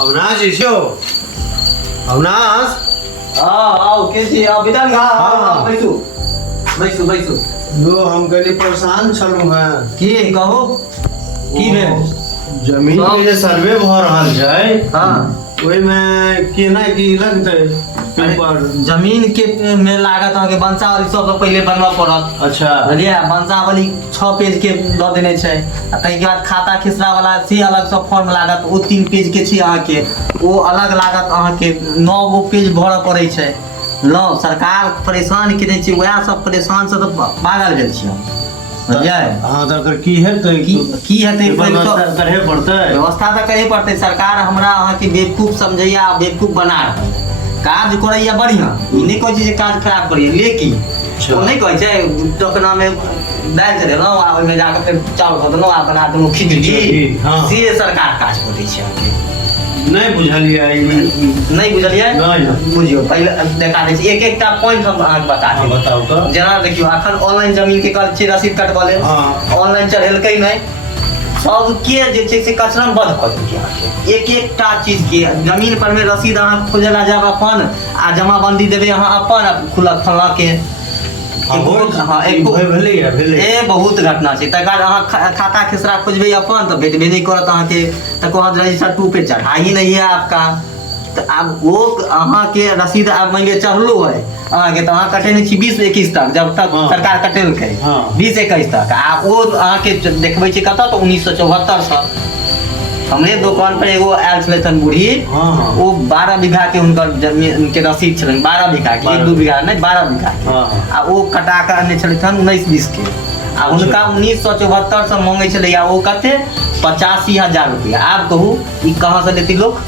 अविनाश जी छो अविनाश आओ के जी आओ बिदान घा हाँ। बैसू बैसू बैसू यो हम कनी परेशान छलू हैं की कहो की भेल जमीन के जे सर्वे भ रहल छै हाँ ओइ में केना की लगतै पेपर जमीन के में लागत अहाँके वंशावली सब पहले बनवा पड़त अच्छा बुझलिए वंशावली 6 पेज के दऽ देने छै आ ताहि के बाद खाता खिसरा वाला से अलग सब फॉर्म लागत ओ 3 पेज के छी अहाँके ओ अलग लागत अहाँके 9 गो पेज भरऽ पड़ै छै लो सरकार परेशान केने छै वएह सब परेशान से तऽ पागल भेल छी हम बुझलिए हाँ तऽ की हेतै की हेतै पहिले तऽ करहे पड़तै व्यवस्था तऽ करे पड़तै सरकार हमरा अहाँके बेवकूफ समझैया आ बेवकूफ बना रहल है काज करैया बढ़िया ई नहीं कहै छै जे काज खराब करैया लेकिन ओ नहीं कहै छै टोकना में दालि चढ़ेलहुँ आ ओहिमे जाके फेर चाउर धऽ देलहुँ आ बना देलहुँ खिचड़ी हाँ। से सरकार काज कऽ दै छै अहाँके नहीं बुझलियै नहीं बुझलियै नहीं बुझियौ पहिले देखा दै छी एक एकटा पॉइंट हम अहाँके बता हाँ दी बताओ तऽ जेना देखियौ अखन ऑनलाइन जमीन के कल छै रसीद कटबऽ लेल हाँ। ऑनलाइन चढ़ेलकै नहीं सबके जे छै से कचरा बंद कऽ देलकै अहाँके एक एकटा चीज के जमीन पर में रसीद अहाँ खोजला जाब अपन आ जमाबंदी देबै अहाँ अपन खुलक फल्ला के बहुत घटना छै तकर बाद अहाँ खाता खिसरा खोजबै अपन तऽ भेटबे नहीं करत अहाँके तऽ कहत रजिस्टर 2 पे चढ़ा ही नहीं है आपका तो अब वो अहाँके रसीद अब मान लिअ चढ़लो है अहाँके तऽ अहाँ कटेने छी 20-21 तक जब तक हाँ। सरकार कटेलकै हाँ। 20-21 तक आ ओ अहाँके देखबै छी कतऽ तऽ 1974 से हमरे दुकान पर एगो आयल छलथि बूढ़ी हाँ। वो 12 बीघा के हुनकर जमीन के रसीद छलनि 12 बीघा के 1-2 बीघा नहीं 12 बीघा के हाँ। आ वो कटा के आने छलथि 19-20 के आ हुनका 1974 से मांगे छलै आ वो कते 85,000 रुपया आब कहू ई कहाँ से लेती लोग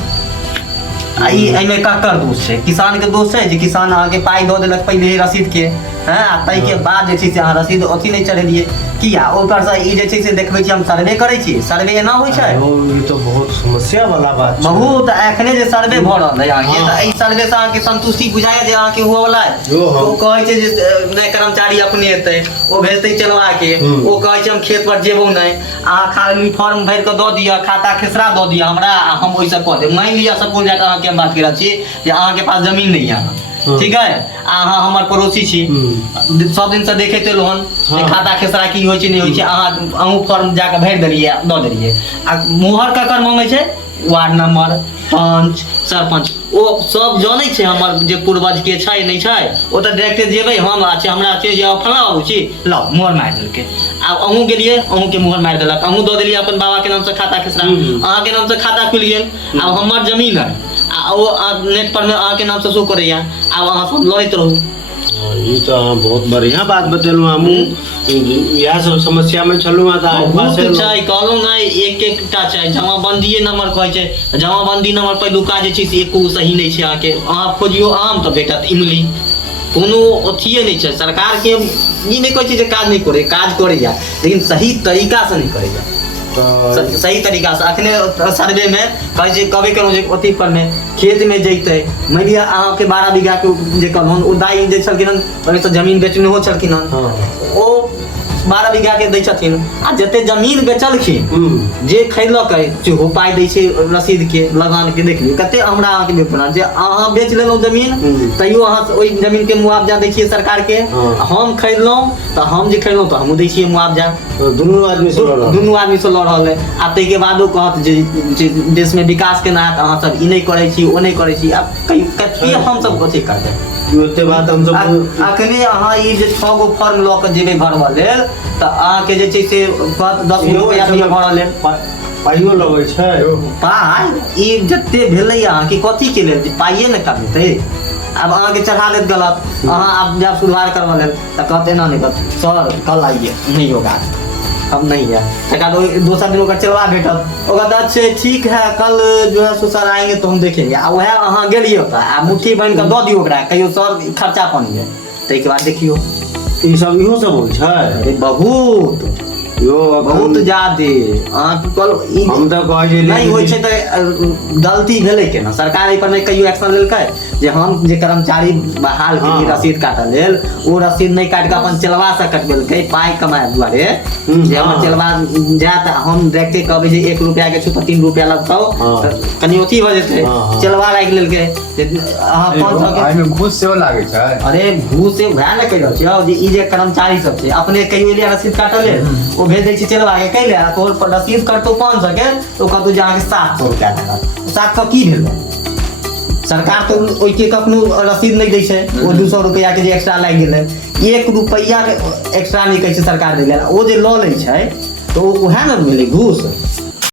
आ ई एहिमे ककर दोष छै किसान के दोष छै जे किसान अहाँके पाइ दऽ देलक पहिले रसीद के हैं आ ताहि के बाद जे छै से अहाँ रसीद अथी नहीं चढ़ेलिए किया ओकर से ई जे छै से देखबै छी हम सर्वे करै छी सर्वे एना होइ छै ई तो बहुत समस्या वाला बात छै बहुत एखने जे सर्वे भऽ रहल है अहाँके तऽ एहि सर्वे से अहाँके संतुष्टि बुझाइए जे अहाँके हुअ वाला है ओ कहै छै जे नहि कर्मचारी अपने एतै ओ भेजतै चलवा के ओ कहै छै हम खेत पर जेबो नहीं अहाँ खाली फॉर्म भरि कऽ दऽ दिअ खाता खिसरा दऽ दिअ हमरा हम ओहिसँ कऽ देब मानि लिअ सपोज जाके अहाँके हम बात करऽ छी जे अहाँके पास जमीन नहीं है ठीक है अहाँ हमर पड़ोसी छी सब दिन से देखैत एलहुँ हन खाता खेसरा की होइ छै नहीं होइ छै अहाँ अहूँ फॉर्म जाके भरि देलियै दऽ देलियै आ मोहर ककर मांगे छै वार्ड नंबर पंच सरपंच ओ सब जानै छै हमर जे पूर्वज के छै नहीं छै ओ तऽ डायरेक्ट जेबै हम अच्छा हमरा छै जे फलाँ आबू छी लो मोहर मारि देलकै आब अहूँ गेलियै अहूँ के मोहर मारि देलक अहूँ दऽ देलियै अपन बाबा के नाम से खाता खेसरा अहाँ के नाम से खाता खुलि गेल आब हमर जमीन है आ ओ नेट पर में अहाँ के नाम से शो करैया आब अहाँ सब लड़ैत रहू ई तो बहुत बढ़िया बात बतेलहुँ हमहूँ इएह सब समस्या में छलहुँ बहुत छै कहलहुँ नहीं एक एकटा छै जमाबंदीए नंबर कहै छै जमाबंदी नंबर पहिलुका जे छै से एको सही नहीं छै अहाँके अहाँ खोजियो आम तऽ भेटत इमली कोनो अथिए नहीं छै सरकार के ई नहीं कहै छै जे काज नहीं करे काज करैया लेकिन सही तरीका से नहीं करैया सही तरीका से अखने सर्वे में कहै छै कभी करो जे अथी पर में खेत में जैते मान लिअ अहाँके 12 बीघा के जे कहलहुँ ओ दाई जे छलखिन हन ओहिमे से जमीन बेचने हो छलखिन हन ओ 12 बीघा के दै छथिन आ जते जमीन बेचलखिन जे खरीदलकै सेहो पाइ दै छै रसीद के लगान के देख लियौ कते हमरा अहाँके बेपना जे अहाँ बेच लेलहुँ जमीन तैयो अहाँ ओहि जमीन के मुआवजा दै छियै सरकार के हम खरीदलहुँ तऽ हम जे खरीदलहुँ तऽ हमहूँ दै छियै मुआवजा दुनू आदमी से लड़ रहल है आ ताहि के बादो कहत जे देश में विकास केना हैत अहाँ सब ई नहीं करै छी ओ नहीं करै छी आब कते हम सब कथी करबै ओते बात हम सब अखने अहाँ ई जे 6 गो फॉर्म लऽ के जेबै भरबऽ लेल तऽ अहाँके जे छै से 10 रुपया दिअ भरऽ लेल पाइयो लगै छै पाइ ई जते भेलै अहाँके कथी के लेल पाइए ने कमेतै अब अहाँके चढ़ा देत गलत अहाँ आब जब सुधार करबऽ लेल तऽ कहते ना नहीं कहते सर कल आइए नहीं होगा अब नहीं है तक दूसरा दिन ओकर चलवा भेटत ओकर अच्छा ठीक है कल जो है सो सर आएंगे तो हम देखेंगे आ वह अहाँ गेलिए होता आ मुट्ठी बांध के दऽ दियौ ओकरा कहियो सर खर्चा पानी है ताहि के बाद देखियो ई सब इहो सब होइ छै अरे बहुत यो बहुत ज्यादे अहाँ कल हम तऽ कहै छी नहीं होइ छै तऽ गलती भेलै केना सरकार एहि पर नहीं कहियो एक्शन लेलकै जे हम जे कर्मचारी बहाल के हाँ। रसीद काटल लेल ओ रसीद नहि काट के अपन चलवा से कटबेलकै पाई कमाए दुआरे जे हाँ। हमर चलवा जात हम डायरेक्टे कहबै जे 1 रुपया के छु त 3 रुपया लगतौ हाँ। त कनी अथी भ जेतै हाँ, हाँ। चलवा राखि लेलकै जे अहाँ 500 के एहिमे घूस सेहो लागै छै। अरे घूस से वएह ने कहि रहल छियौ जे ई जे कर्मचारी सब छै अपने कहियो एलिया रसीद काटल ले ओ भेज दै छै चलवा के कैले तोहर पर रसीद कटतौ 500 के तो कहतौ जे अहाँके 700 रुपया लागत 700 की भेल सरकार तो ओइके कखनो रसीद नहीं दै छै ओ 200 रुपया के जे एक्स्ट्रा लागि गेलै 1 रुपया के एक्स्ट्रा नहीं कहै छै सरकार दै लेल ओ जे लऽ लै छै तो वएह ने भेलै घूस